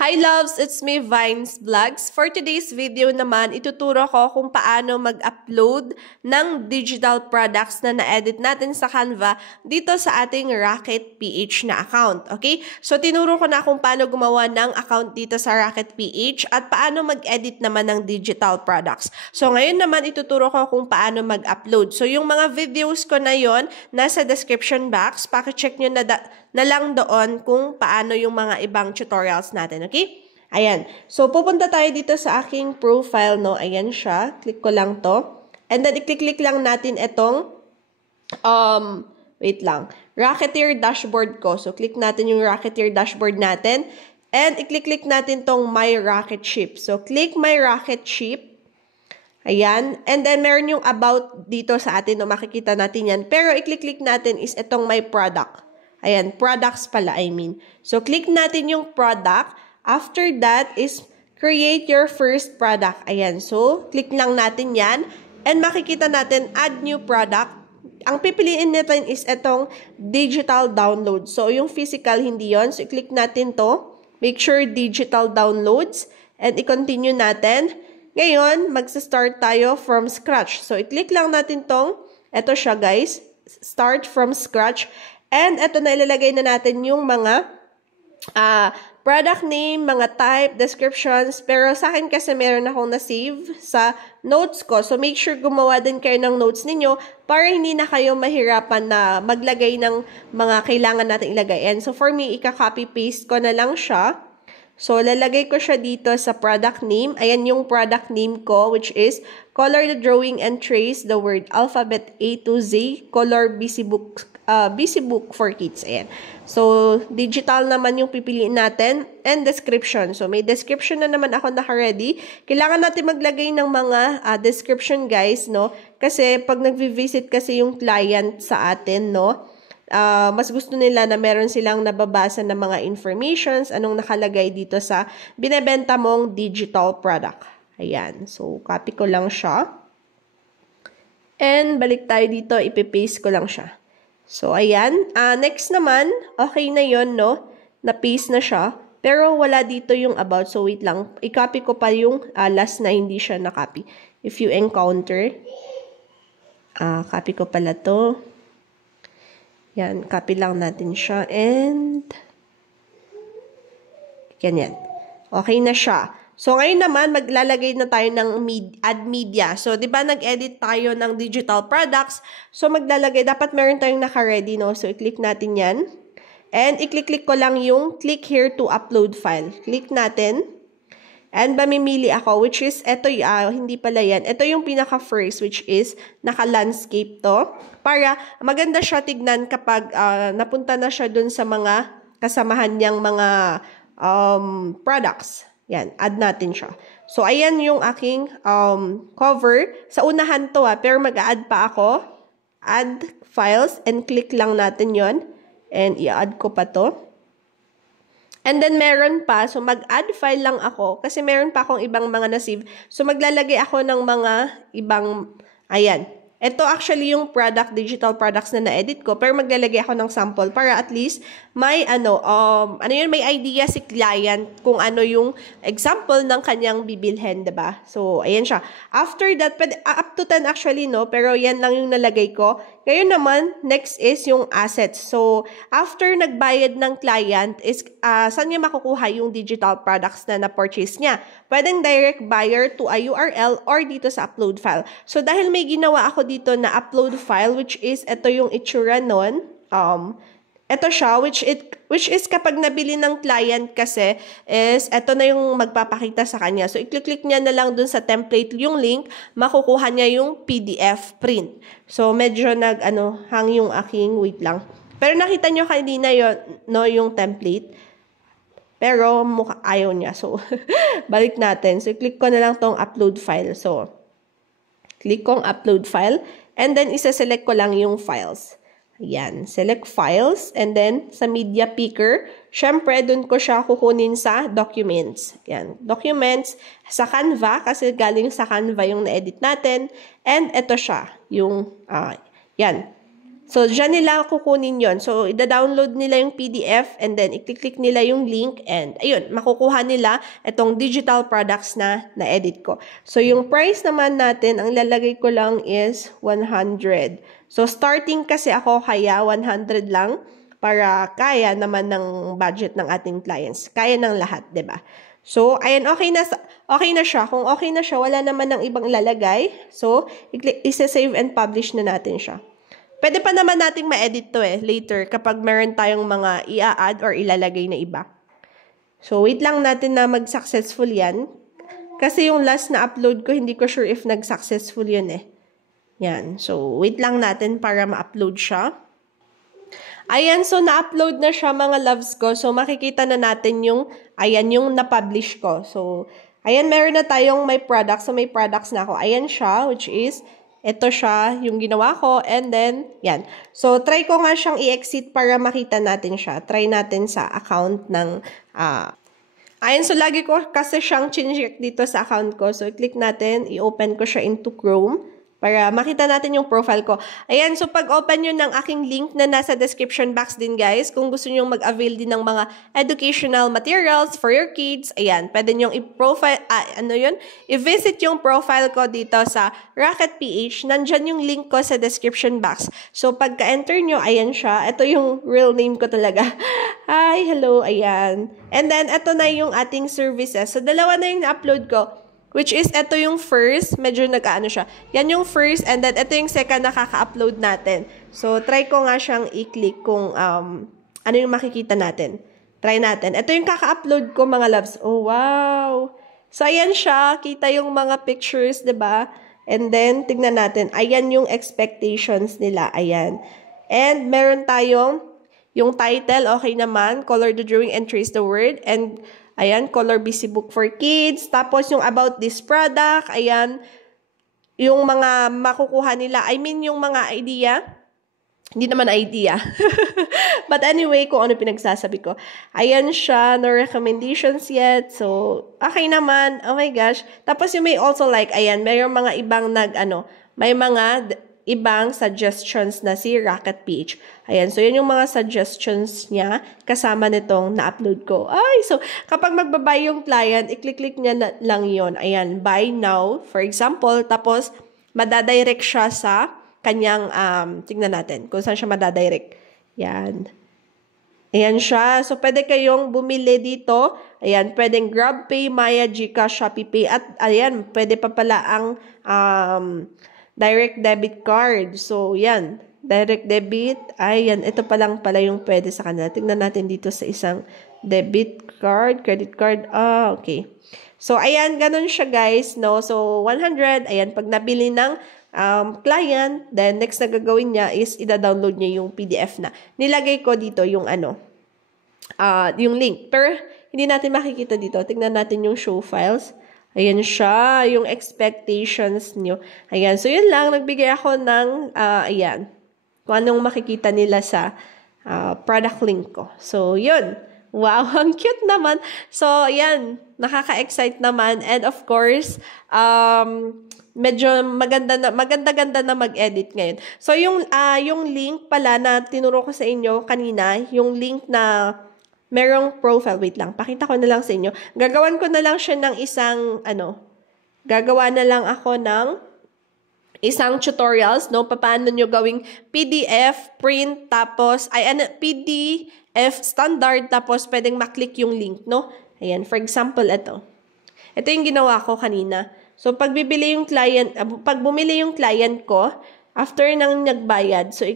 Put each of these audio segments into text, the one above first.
Hi loves! It's me, Vines Vlogs. For today's video naman, ituturo ko kung paano mag-upload ng digital products na na-edit natin sa Canva dito sa ating Rocket PH na account. Okay? So, tinuro ko na kung paano gumawa ng account dito sa Rocket PH at paano mag-edit naman ng digital products. So, ngayon naman, ituturo ko kung paano mag-upload. So, yung mga videos ko na yon nasa description box. Pakicheck nyo na lang doon kung paano yung mga ibang tutorials natin. Okay? Ayan. So, pupunta tayo dito sa aking profile, no? Ayan siya. Click ko lang to. And then, i-click lang natin itong, wait lang, Rocketeer dashboard ko. So, click natin yung Rocketeer dashboard natin. And, i-click natin tong My Rocket Ship. So, click My Rocket Ship. Ayan. And then, meron yung about dito sa atin, no? Makikita natin yan. Pero, i-click natin is itong My Product. Ayan, products pala, I mean. So, click natin yung product. After that is create your first product. Ayan, so, click lang natin yan. And makikita natin, add new product. Ang pipiliin natin is itong digital download. So, yung physical, hindi yon. So, click natin to. Make sure digital downloads. And i-continue natin. Ngayon, magsa-start tayo from scratch. So, i-click lang natin tong, eto siya guys, start from scratch. And ito na ilalagay na natin yung mga product name, mga type, descriptions. Pero sa akin kasi meron akong na-save sa notes ko. So make sure gumawa din kayo ng notes ninyo para hindi na kayo mahirapan na maglagay ng mga kailangan natin ilagay. And so for me, ika-copy-paste ko na lang siya. So lalagay ko siya dito sa product name. Ayan yung product name ko, which is color the drawing and trace the word alphabet A to Z, color busy book for kids. Ayan. So, digital naman yung pipiliin natin and description. So, may description na naman ako naka-ready. Kailangan natin maglagay ng mga description, guys, no? Kasi, pag nag-visit kasi yung client sa atin, no? Mas gusto nila na meron silang nababasa na mga informations, anong nakalagay dito sa binebenta mong digital product. Ayan. So, copy ko lang siya. And, balik tayo dito. Ipipaste ko lang siya. So, ayan. Next naman, okay na yon, no? Na-paste na siya. Pero, wala dito yung about. So, wait lang. I-copy ko pa yung last na hindi siya na-copy. If you encounter. Copy ko pala to. Yan. Copy lang natin siya. And, ganyan. Okay na siya. So, ngayon naman, maglalagay na tayo ng add media. So, di ba nag-edit tayo ng digital products? So, maglalagay, dapat meron tayong naka-ready, no? So, i-click natin yan. And, i-click ko lang yung click here to upload file. Click natin. And, mamimili ako, which is, eto, hindi pala yan. Ito yung pinaka-first, which is, naka-landscape to. Para, maganda siya tignan kapag napunta na siya dun sa mga kasamahan niyang mga products. Yan, add natin siya. So, ayan yung aking cover. Sa unahan to pero mag-add pa ako. Add files and click lang natin yon. And i-add ko pa to. And then, meron pa. So, mag-add file lang ako. Kasi meron pa akong ibang mga na-save. So, maglalagay ako ng mga ibang, ayan. Ito actually yung digital products na na-edit ko. Pero maglalagay ako ng sample para at least may may idea si client kung ano yung example ng kanyang bibilhin, diba? So, ayan siya. After that, up to 10 actually, no? Pero yan lang yung nalagay ko. Ngayon naman, next is yung assets. So, after nagbayad ng client, is saan niya makukuha yung digital products na na-purchase niya? Pwedeng direct buyer to a URL or dito sa upload file. So, dahil may ginawa ako dito na upload file, which is, ito yung itsura nun. Ito siya, which is kapag nabili ng client kasi, is, ito na yung magpapakita sa kanya. So, i-click niya na lang dun sa template yung link, makukuha niya yung PDF print. So, medyo hang yung aking, wait lang. Pero nakita nyo kanina yun, no, yung template. Pero, ayaw niya. So, balik natin. So, click ko na lang tong upload file. So, click kong upload file. And then, isa-select ko lang yung files. Ayan. Select files. And then, sa media picker, syempre, dun ko siya kukunin sa documents. Ayan. Documents sa Canva, kasi galing sa Canva yung na-edit natin. And ito siya. Yung, yan. So, dyan nila kukunin yon. So, ida-download nila yung PDF and then i-click nila yung link and ayun, makukuha nila itong digital products na na-edit ko. So, yung price naman natin, ang lalagay ko lang is 100. So, starting kasi ako kaya 100 lang para kaya naman ng budget ng ating clients. Kaya ng lahat, 'di ba? So, ayan, okay na siya. Kung okay na siya, wala naman ng ibang lalagay. So, i-save and publish na natin siya. Pwede pa naman nating ma-edit to later kapag meron tayong mga i-add or ilalagay na iba. So, wait lang natin na mag-successful yan. Kasi yung last na upload ko, hindi ko sure if nag-successful yun Yan. So, wait lang natin para ma-upload siya. Ayan, so na-upload na siya mga loves ko. So, makikita na natin yung, ayan, yung na-publish ko. So, ayan, meron na tayong may products. So, may products na ako. Ayan siya, which is, ito siya, yung ginawa ko, and then, yan. So, try ko nga siyang i-exit para makita natin siya. Try natin sa account ng, ayan, so lagi ko kasi siyang chinecheck dito sa account ko. So, i-click natin, i-open ko siya into Chrome para makita natin yung profile ko. Ayan, so pag-open nyo ng aking link na nasa description box din, guys, kung gusto nyo mag-avail din ng mga educational materials for your kids, ayan, pwede nyo i-profile, i-visit yung profile ko dito sa Rocket PH. Nandyan yung link ko sa description box. So, pagka-enter nyo, ayan siya. Ito yung real name ko talaga. Hi, hello, ayan. And then, ito na yung ating services. So, dalawa na yung na-upload ko. Which is, ito yung first, medyo nag-ano siya. Yan yung first, and then ito yung second na kaka-upload natin. So, try ko nga siyang i-click kung ano yung makikita natin. Try natin. Ito yung kaka-upload ko, mga loves. Oh, wow! So, ayan siya. Kita yung mga pictures, diba? And then, tignan natin. Ayan yung expectations nila. Ayan. And, meron tayong yung title, okay naman. Color the drawing and trace the word. And, ayan, color busy book for kids. Tapos, yung about this product, ayan, yung mga makukuha nila. I mean, yung mga idea. Hindi naman idea. But anyway, kung ano pinagsasabi ko. Ayan siya, no recommendations yet. So, okay naman. Oh my gosh. Tapos, you may also like, ayan, may mga ibang may mga ibang suggestions na si Rocket PH. Ayan, so yun yung mga suggestions niya kasama nitong na-upload ko. Ay, so kapag magbabay yung client, i-click niya lang yon. Ayan, buy now, for example, tapos madadirect siya sa kanyang, tingnan natin kung saan siya madadirect. Yan. Ayan siya. So, pwede kayong bumili dito. Ayan, pwedeng GrabPay, Maya, Gcash, ShopeePay, at ayan, pwede pa pala ang, direct debit card. So, yan. Direct debit. Ayan. Ito pa lang pala yung pwede sa kanila. Tingnan natin dito sa isang debit card, credit card. Ah, okay. So, ayan. Ganun siya, guys. No? So, 100. Ayan. Pag nabili ng client, then next na gagawin niya is ida-download niya yung PDF na. Nilagay ko dito yung yung link. Pero, hindi natin makikita dito. Tingnan natin yung show files. Ayan siya, yung expectations nyo. Ayan, so yun lang, nagbigay ako ng, ayan, kung anong makikita nila sa product link ko. So, yun. Wow, ang cute naman. So, ayan, nakaka-excite naman. And of course, medyo maganda-ganda na mag-edit ngayon. So, yung link pala na tinuro ko sa inyo kanina, yung link na merong profile. Wait lang. Pakita ko na lang sa inyo. Gagawan ko na lang siya ng isang, gagawa na lang ako ng isang tutorials, no? Paano nyo gawing PDF, print, tapos, PDF standard, tapos pwedeng maklik yung link, no? Ayan. For example, ito. Ito yung ginawa ko kanina. So, pag bumili yung client ko, after nang nagbayad, so,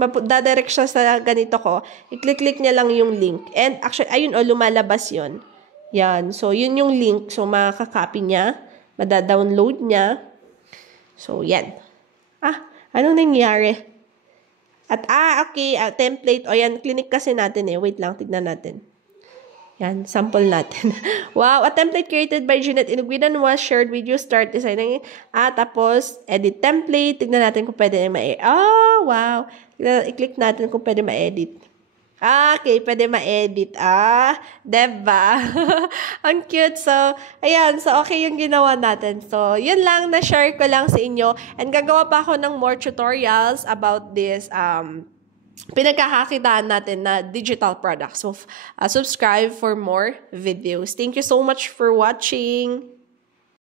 dadirect siya sa ganito ko, i-click niya lang yung link. And actually, ayun, lumalabas yon. Yan. So, yun yung link. So, makaka-copy niya. Mada-download niya. So, yan. Anong nangyari? At, okay, template. O, yan, clinic kasi natin Wait lang, tignan natin. Yan, sample natin. Wow, a template created by Jeanette Inuguidan was shared with you. Start designing. Tapos, edit template. Tignan natin kung pwede ma-edit. Wow. I-click natin kung pwede ma-edit. Okay, pwede ma-edit. Diba? Ang cute. So, ayan. So, okay yung ginawa natin. So, yun lang. Na-share ko lang sa inyo. And gagawa pa ako ng more tutorials about this pinagkakakitaan natin na digital products. So, subscribe for more videos. Thank you so much for watching.